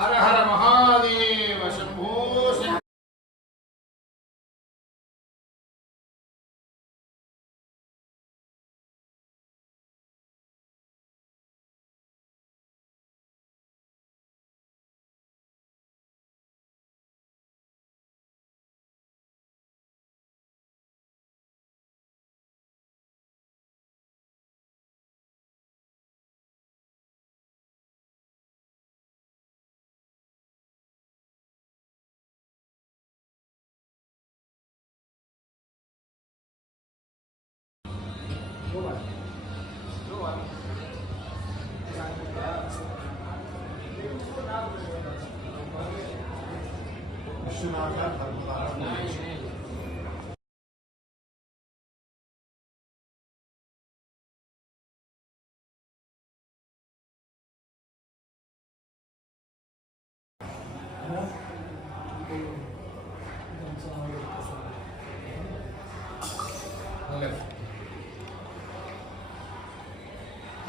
हर हर महादेव शंभो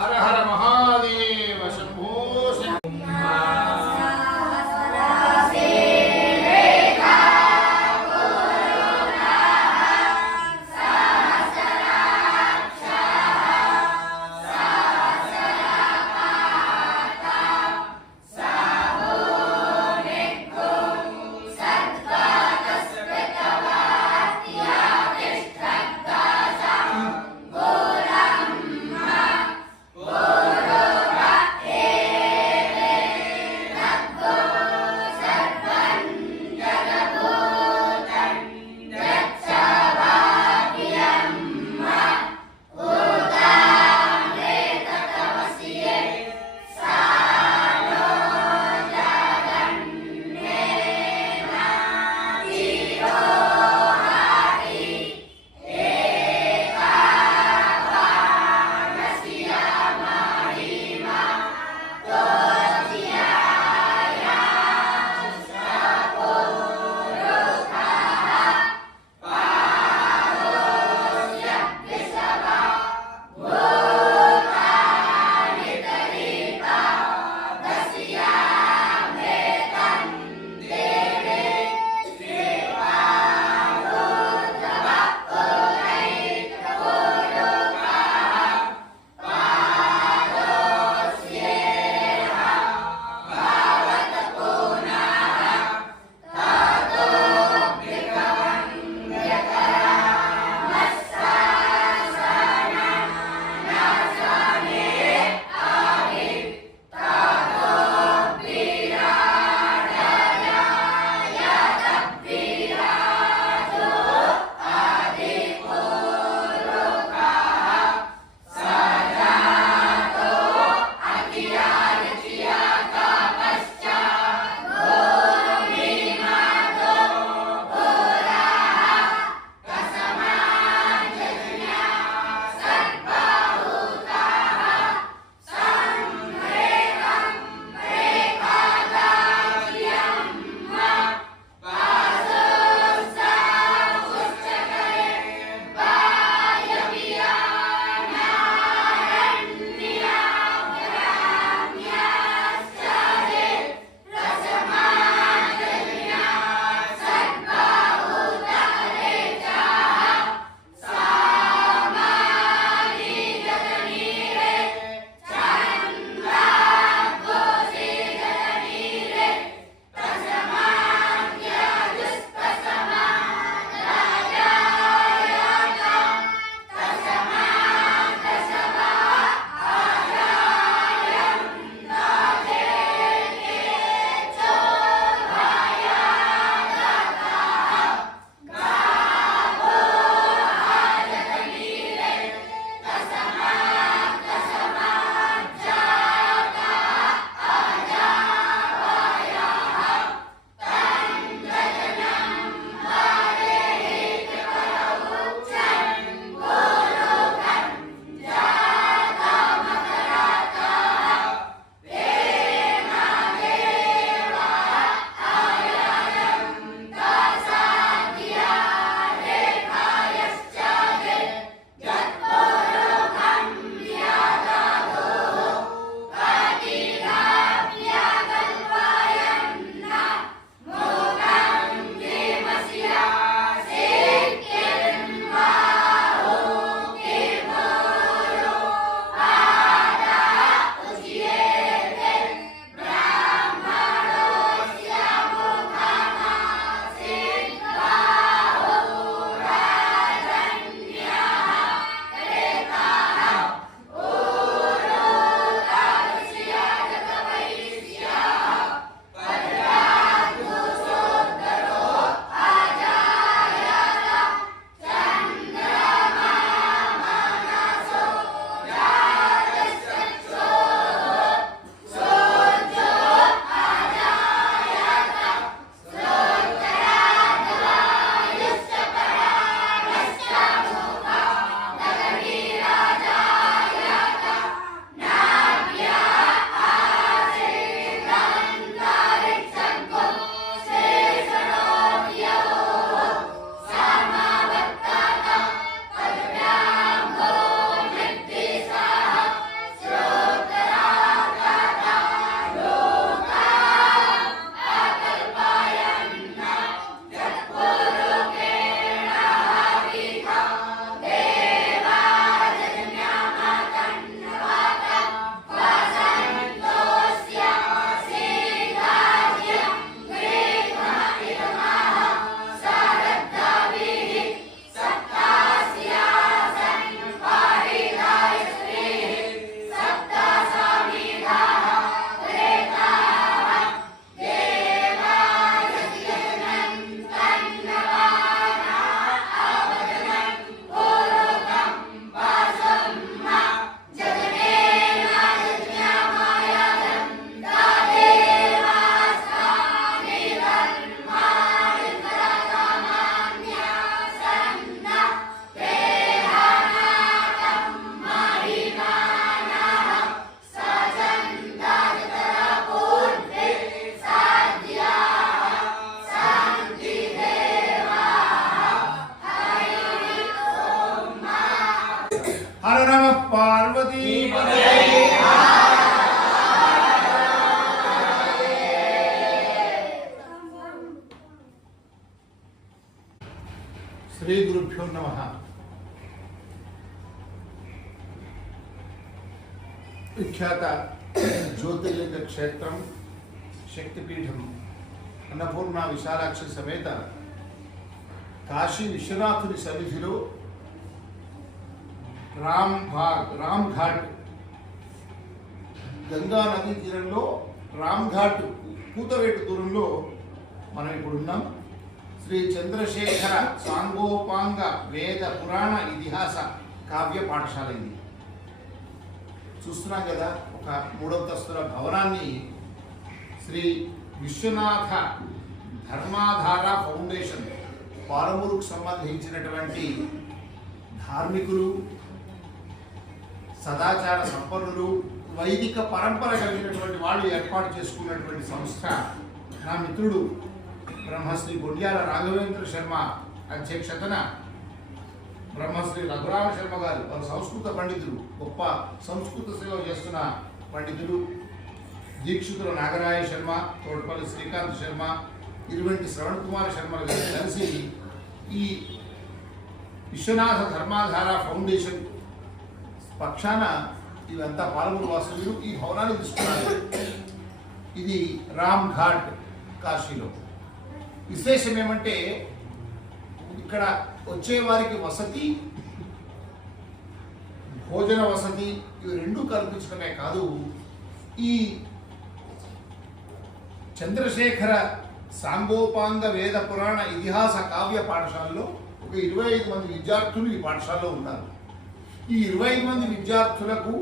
हर हर महादेव शंभो सहस्रनासे रेखा నమః. విఖ్యాత జ్యోతిర్లింగ క్షేత్రం, శక్తిపీఠం అన్నపూర్ణ విశాలాక్షి సమేత కాశీ విశ్వనాథుని సన్నిధిలో రామ్ ఘాట్ గంగా నదీ తీరంలో రామ్ ఘాట్ కూతవేటు దూరంలో మనం ఇప్పుడు ఉన్నాం. శ్రీ చంద్రశేఖర సాంగోపాంగ వేద పురాణ ఇతిహాస కావ్య పాఠశాల ఇది. చూస్తున్నాం కదా, ఒక 3 అంతస్తుల భవనాన్ని శ్రీ విశ్వనాథ ధర్మాధార ఫౌండేషన్ పాలమూరుకు సంబంధించినటువంటి ధార్మికులు, సదాచార సంపన్నులు, వైదిక పరంపర కలిగినటువంటి వాళ్ళు ఏర్పాటు చేసుకున్నటువంటి సంస్థ. నా మిత్రుడు బ్రహ్మశ్రీ గొడ్యాల రాఘవేంద్ర శర్మ అధ్యక్షతన బ్రహ్మశ్రీ రఘురామ శర్మ గారు, వారు సంస్కృత పండితులు, గొప్ప సంస్కృత సేవ చేస్తున్న పండితులు, దీక్షితుల నాగరాయ శర్మ, తోటపల్లి శ్రీకాంత్ శర్మ, ఇరువంటి శ్రవణ్ కుమార్ శర్మలు గారు కలిసి ఈ విశ్వనాథ ధర్మాధార ఫౌండేషన్ పక్షాన ఇదంతా పాలమూరు వాసులు ఈ భవనాన్ని తీసుకున్నారు. ఇది రామ్ ఘాట్ కాశీలో. విశేషం ఏమంటే ఇక్కడ వచ్చే వారికి వసతి, భోజన వసతి ఇవి రెండూ కల్పించడమే కాదు, ఈ చంద్రశేఖర సాంగోపాంగ వేద పురాణ ఇతిహాస కావ్య పాఠశాలలో ఒక 25 మంది విద్యార్థులు ఈ పాఠశాలలో ఉన్నారు. ఈ 25 మంది విద్యార్థులకు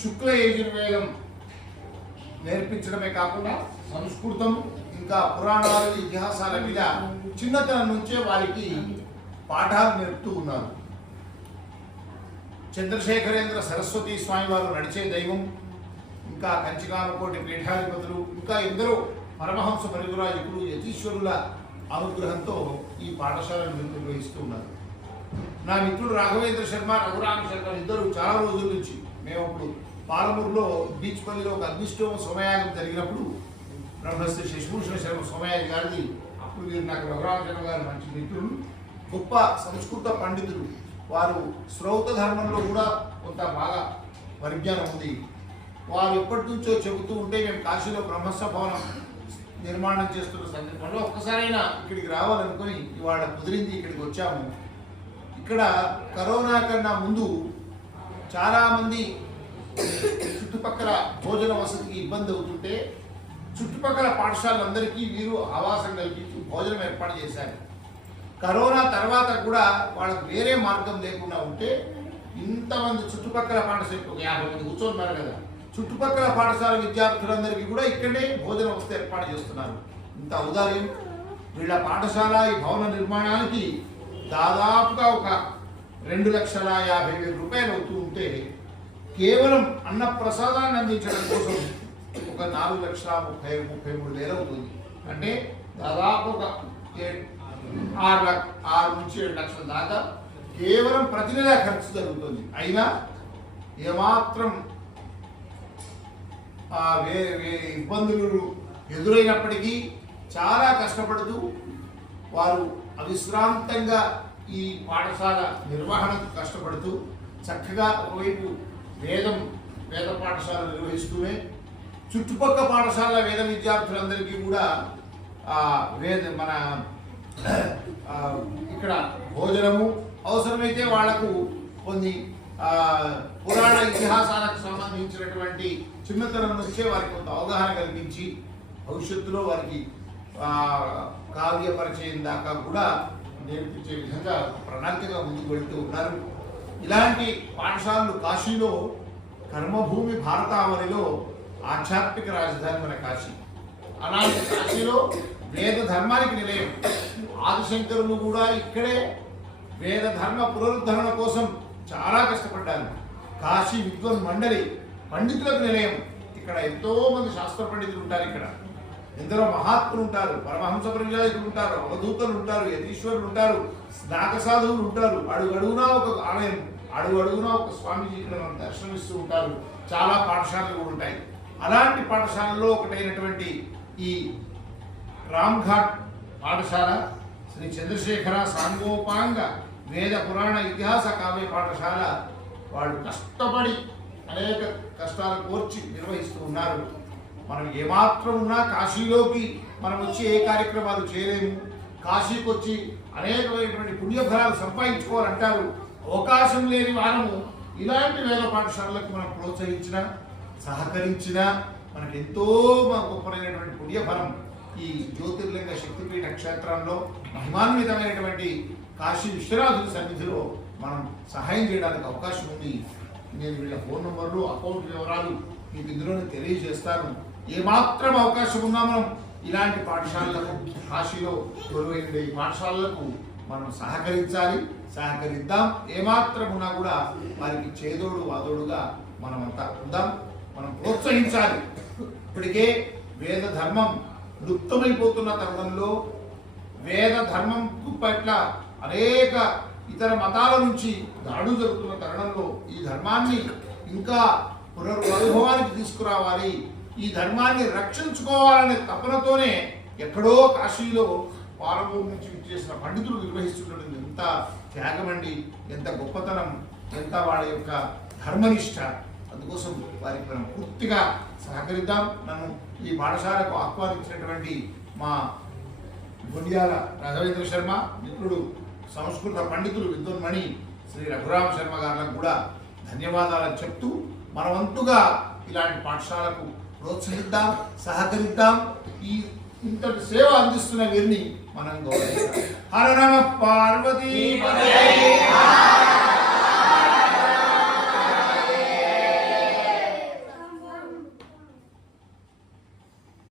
శుక్ల యజుర్వేదం నేర్పించడమే కాకుండా సంస్కృతం ఇంకా పురాణాలు ఇతిహాసాల మీద చిన్నతనం నుంచే వారికి పాఠాలు నేర్పుతూ ఉన్నారు. చంద్రశేఖరేంద్ర సరస్వతి స్వామి వారు నడిచే దైవం, ఇంకా కంచికామకోటి పీఠాధిపతులు, ఇంకా ఎందరో పరమహంస పరివిరాజకులు, యతీశ్వరుల అనుగ్రహంతో ఈ పాఠశాలను నిర్వహిస్తూ ఉన్నారు. నా మిత్రుడు రాఘవేంద్ర శర్మ, రఘురామ శర్మ ఇద్దరు చాలా రోజుల నుంచి, మేము ఇప్పుడు పాలమూరులో బీచ్ పల్లిలో ఒక అగ్నిష్టోమ సోమయాగం జరిగినప్పుడు బ్రహ్మశ్రీ శశిభూషణ శర్మ సోమయాజి గారిది, అప్పుడు వీరు నాకు రఘురామ శర్మ గారు మంచి మిత్రులు, గొప్ప సంస్కృత పండితులు. వారు శ్రౌత ధర్మంలో కూడా కొంత బాగా పరిజ్ఞానం ఉంది. వారు ఎప్పటి నుంచో చెబుతూ ఉంటే మేము కాశీలో బ్రహ్మస్థ భవనం నిర్మాణం చేస్తున్న సందర్భంలో ఒక్కసారైనా ఇక్కడికి రావాలనుకుని ఇవాళ కుదిరింది, ఇక్కడికి వచ్చాము. ఇక్కడ కరోనా కన్నా ముందు చాలామంది చుట్టుపక్కల భోజన వసతికి ఇబ్బంది అవుతుంటే చుట్టుపక్కల పాఠశాలలందరికీ వీరు ఆవాసం కల్పించి భోజనం ఏర్పాటు చేశారు. కరోనా తర్వాత కూడా వాళ్ళకి వేరే మార్గం లేకుండా ఉంటే ఇంతమంది చుట్టుపక్కల పాఠశాల 50 మంది కూర్చోన్నారు కదా, చుట్టుపక్కల పాఠశాల విద్యార్థులందరికీ కూడా ఇక్కడే భోజన వసతి ఏర్పాటు చేస్తున్నారు. ఇంత ఔదార్యం. వీళ్ళ పాఠశాల ఈ భవన నిర్మాణానికి దాదాపుగా ఒక 2,50,000 రూపాయలు అవుతూ ఉంటే కేవలం అన్న ప్రసాదాన్ని అందించడం కోసం ఒక 4,33,000 అవుతుంది. అంటే దాదాపు ఒక 6 నుంచి 7 లక్షల దాకా కేవలం ప్రతి నెల ఖర్చు జరుగుతుంది. అయినా ఏమాత్రం ఇబ్బందులు ఎదురైనప్పటికీ చాలా కష్టపడుతూ వారు అవిశ్రాంతంగా ఈ పాఠశాల నిర్వహణకు కష్టపడుతూ చక్కగా ఒకవైపు వేద పాఠశాల నిర్వహిస్తూనే చుట్టుపక్కల పాఠశాల వేద విద్యార్థులందరికీ కూడా ఇక్కడ భోజనము, అవసరమైతే వాళ్లకు కొన్ని పురాణ ఇతిహాసాలకు సంబంధించినటువంటి చిన్నతనం నుంచే వారికి కొంత అవగాహన కల్పించి భవిష్యత్తులో వారికి కావ్య పరిచయం దాకా కూడా నేర్పించే విధంగా ప్రణాళికగా ముందుకు వెళుతూ ఉన్నారు. ఇలాంటి పాఠశాలలు కాశీలో, కర్మభూమి భారతావనిలో ఆధ్యాత్మిక రాజధాని మన కాశీ. అలాంటి కాశీలో వేద ధర్మానికి నిలయం. ఆదిశంకరులు కూడా ఇక్కడే వేద ధర్మ పునరుద్ధరణ కోసం చాలా కష్టపడ్డారు. కాశీ విద్వన్ మండలి పండితులకు నిలయం. ఇక్కడ ఎంతో మంది శాస్త్ర పండితులు ఉంటారు. ఇక్కడ ఎందరో మహాత్ములు ఉంటారు, పరమహంస పరివ్రాజకులు ఉంటారు, అవధూతలు ఉంటారు, యతీశ్వరులు ఉంటారు, నాగసాధువులు ఉంటారు. అడుగడుగునా ఒక ఆలయం, అడుగడుగునా ఒక స్వామీజీ ఇక్కడ మనం దర్శనమిస్తూ ఉంటారు. చాలా పాఠశాలలు కూడా ఉంటాయి. అలాంటి పాఠశాలలో ఒకటైనటువంటి ఈ రామ్ ఘాట్ పాఠశాల శ్రీ చంద్రశేఖర సాంగోపాంగ వేద పురాణ ఇతిహాస కావ్య పాఠశాల వాళ్ళు కష్టపడి అనేక కష్టాలు కోర్చి నిర్వహిస్తూ ఉన్నారు. మనం ఏమాత్రం ఉన్నా కాశీలోకి మనం వచ్చి ఏ కార్యక్రమాలు చేయలేము. కాశీకి వచ్చి అనేకమైనటువంటి పుణ్యఫలాలు సంపాదించుకోవాలంటారు. అవకాశం లేని వారము ఇలాంటి వేద పాఠశాలలకు మనం ప్రోత్సహించిన సహకరించిన మనకెంతో గొప్పమైనటువంటి పుణ్యఫలం ఈ జ్యోతిర్లింగ శక్తిపీఠ క్షేత్రంలో మహిమాన్వితమైనటువంటి కాశీ విశ్వనాథుని సన్నిధిలో మనం సహాయం చేయడానికి అవకాశం ఉంది. నేను వీళ్ళ ఫోన్ నంబర్లు అకౌంట్ వివరాలు మీకు ఇందులోనే తెలియజేస్తాను. ఏమాత్రం అవకాశం ఉన్నా మనం ఇలాంటి పాఠశాలలకు కాశీలో కొలువైన ఈ పాఠశాలలకు మనం సహకరించాలి, సహకరిద్దాం. ఏమాత్రం ఉన్నా కూడా వారికి చేదోడు వాదోడుగా మనమంతా ఉందాం, మనం ప్రోత్సహించాలి. ఇప్పటికే వేద ధర్మం లుప్తమైపోతున్న తరుణంలో వేద ధర్మం పట్ల అనేక ఇతర మతాల నుంచి దాడులు జరుగుతున్న తరుణంలో ఈ ధర్మాన్ని ఇంకా పునర్వైభవానికి తీసుకురావాలి, ఈ ధర్మాన్ని రక్షించుకోవాలనే తపనతోనే ఎక్కడో కాశీలో పాలమూరు నుంచి చేసిన పండితులు నిర్వహిస్తున్నటువంటి ఎంత త్యాగమండి, ఎంత గొప్పతనం, ఎంత వాళ్ళ యొక్క ధర్మనిష్ట. అందుకోసం వారికి మనం పూర్తిగా సహకరిద్దాం. నన్ను ఈ పాఠశాలకు ఆహ్వానించినటువంటి మా గుండ్యాల రాఘవేంద్ర శర్మ మిత్రుడు, సంస్కృత పండితులు విద్వన్మణి శ్రీ రఘురామ శర్మ గారికి కూడా ధన్యవాదాలు చెప్తూ మనవంతుగా ఇలాంటి పాఠశాలకు ప్రోత్సహిద్దాం, సహకరిద్దాం. ఈ ఇంతటి సేవ అందిస్తున్న వీరిని మనం గౌరవిస్తాం. హర నమ పార్వతీ